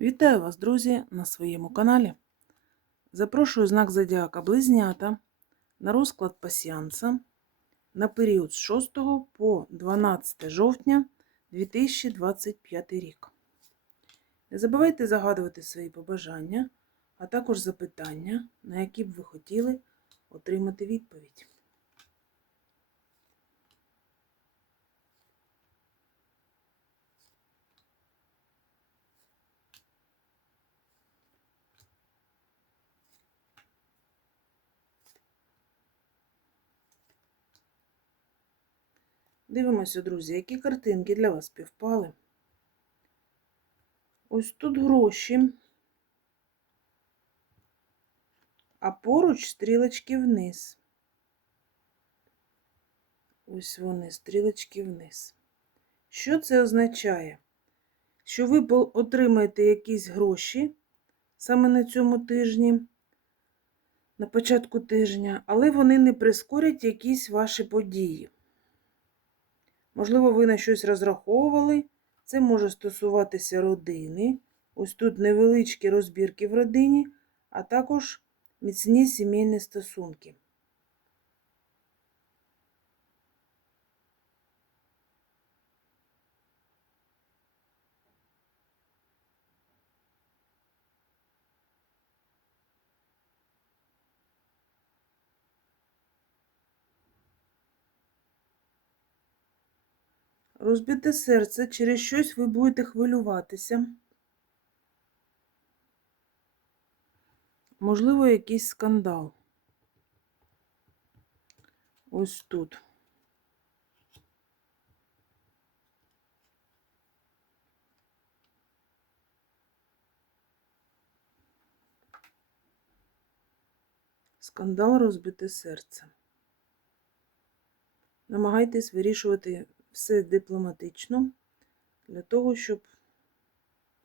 Вітаю вас, друзі, на своєму каналі. Запрошую знак Зодіака Близнята на розклад пасіанса на період з 6 по 12 жовтня 2025 рік. Не забувайте загадувати свої побажання, а також запитання, на які б ви хотіли отримати відповідь. Дивимося, друзі, які картинки для вас співпали. Ось тут гроші, а поруч стрілочки вниз. Ось вони, стрілочки вниз. Що це означає? Що ви отримаєте якісь гроші саме на цьому тижні, на початку тижня, але вони не прискорять якісь ваші події. Можливо, ви на щось розраховували. Це може стосуватися родини. Ось тут невеличкі розбірки в родині, а також міцні сімейні стосунки. Розбите серце, через щось ви будете хвилюватися. Можливо, якийсь скандал. Ось тут. Скандал розбите серце. Намагайтесь вирішувати все дипломатично для того, щоб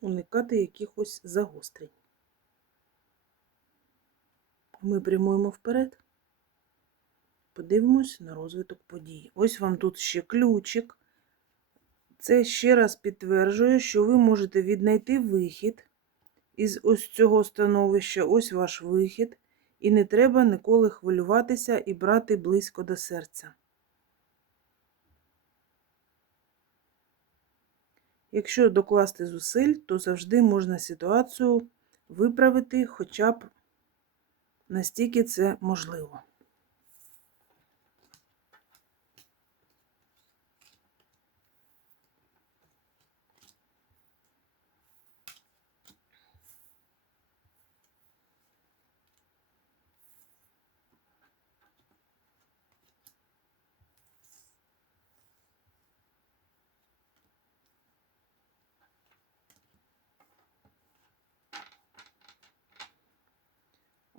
уникати якихось загострень. Ми прямуємо вперед, подивимось на розвиток подій. Ось вам тут ще ключик. Це ще раз підтверджує, що ви можете віднайти вихід із ось цього становища, ось ваш вихід, і не треба ніколи хвилюватися і брати близько до серця. Якщо докласти зусиль, то завжди можна ситуацію виправити хоча б настільки це можливо.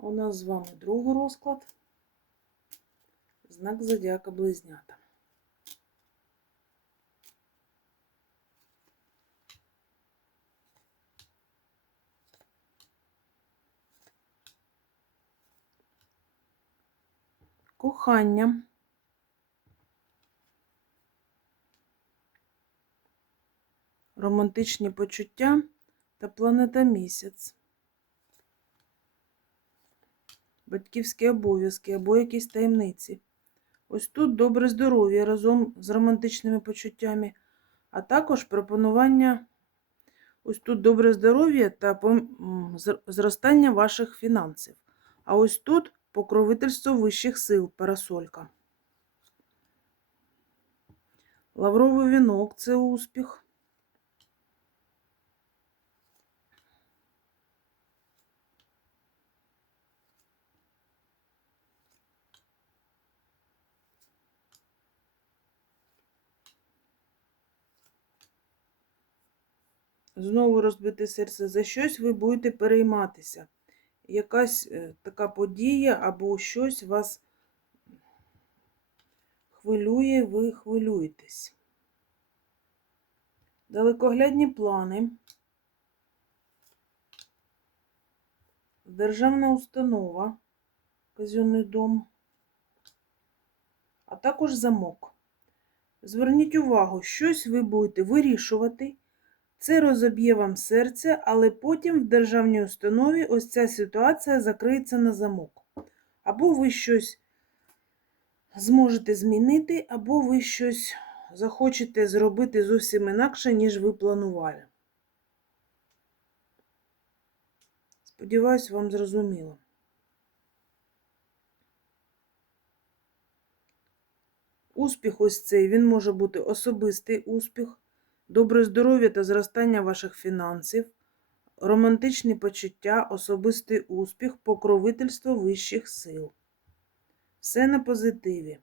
У нас з вами другий розклад, знак зодіака близнята. Кохання. Романтичні почуття та планета місяць. Батьківські обов'язки або якісь таємниці. Ось тут добре здоров'я разом з романтичними почуттями, а також пропонування ось тут добре здоров'я та зростання ваших фінансів. А ось тут покровительство вищих сил, парасолька. Лавровий вінок це успіх. Знову розбите серце за щось, ви будете перейматися. Якась е, така подія або щось вас хвилює, ви хвилюєтесь. Далекоглядні плани. Державна установа, казенний дом, а також замок. Зверніть увагу, щось ви будете вирішувати Це розоб'є вам серце, але потім в державній установі ось ця ситуація закриється на замок. Або ви щось зможете змінити, або ви щось захочете зробити зовсім інакше, ніж ви планували. Сподіваюсь, вам зрозуміло. Успіх ось цей, він може бути особистий успіх, добре здоров'я та зростання ваших фінансів, романтичні почуття, особистий успіх, покровительство вищих сил. Все на позитиві.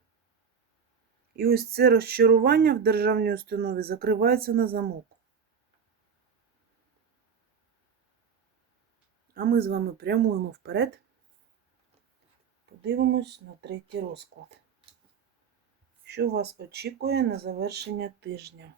І ось це розчарування в державній установі закривається на замок. А ми з вами прямуємо вперед. Подивимось на третій розклад. Що вас очікує на завершення тижня?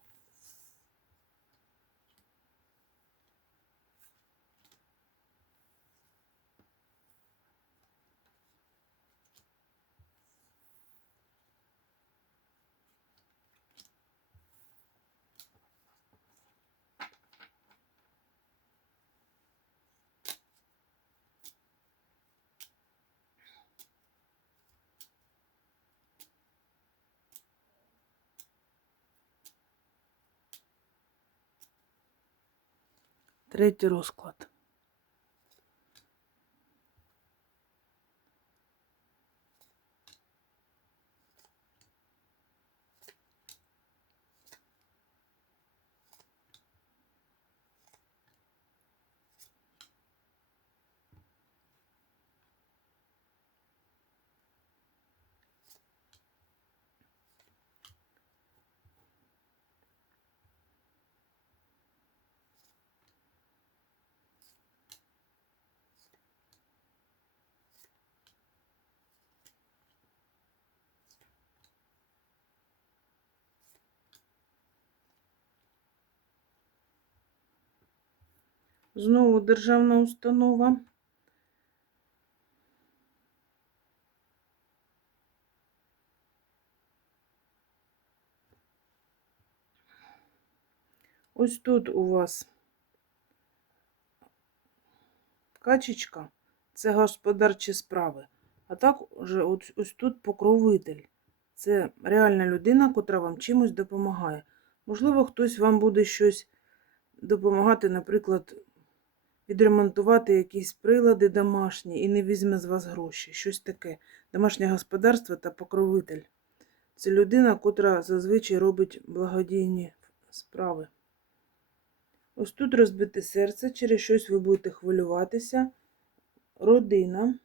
Третій розклад. Знову державна установа. Ось тут у вас качечка, це господарчі справи. А так вже ось, ось тут покровитель. Це реальна людина, котра вам чимось допомагає. Можливо, хтось вам буде щось допомагати, наприклад, відремонтувати якісь прилади домашні і не візьме з вас гроші. Щось таке. Домашнє господарство та покровитель. Це людина, котра зазвичай робить благодійні справи. Ось тут розбите серце, через щось ви будете хвилюватися. Родина.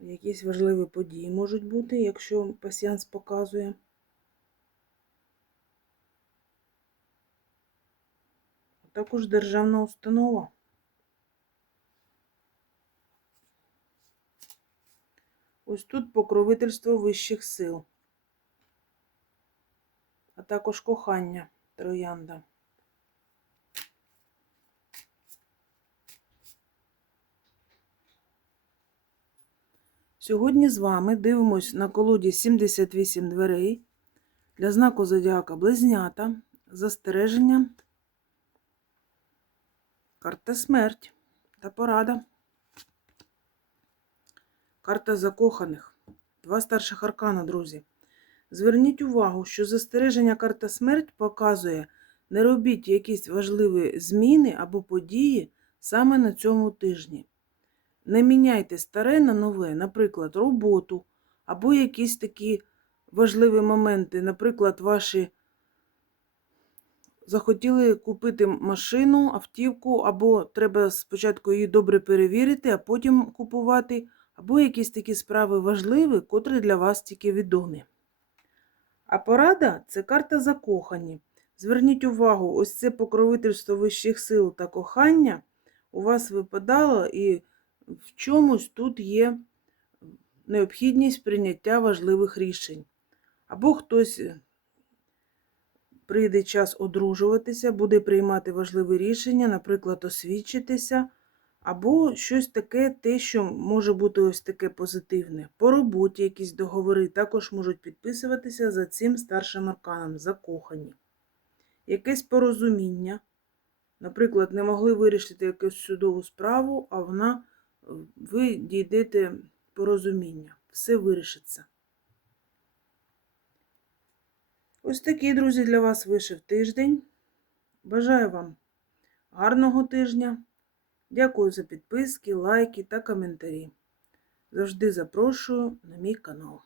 Якісь важливі події можуть бути, якщо пасіянс показує. Також державна установа. Ось тут покровительство вищих сил, а також кохання троянда. Сьогодні з вами дивимось на колоді 78 дверей для знаку зодіака Близнята, застереження, карта смерть та порада. Карта закоханих. Два старших аркана, друзі. Зверніть увагу, що застереження карта смерть показує, не робіть якісь важливі зміни або події саме на цьому тижні. Не міняйте старе на нове, наприклад, роботу, або якісь такі важливі моменти, наприклад, ваші захотіли купити машину, автівку, або треба спочатку її добре перевірити, а потім купувати, або якісь такі справи важливі, котрі для вас тільки відомі. А порада це карта закохані. Зверніть увагу, ось це покровительство вищих сил та кохання у вас випадало і в чомусь тут є необхідність прийняття важливих рішень. Або хтось прийде час одружуватися, буде приймати важливі рішення, наприклад, освідчитися, або щось таке, те, що може бути ось таке позитивне. По роботі якісь договори також можуть підписуватися за цим старшим арканом, закохані. якесь порозуміння. Наприклад, не могли вирішити якусь судову справу, а вона ви дійдете порозуміння. Все вирішиться. Ось такий, друзі, для вас вишив тиждень. Бажаю вам гарного тижня. Дякую за підписки, лайки та коментарі. Завжди запрошую на мій канал.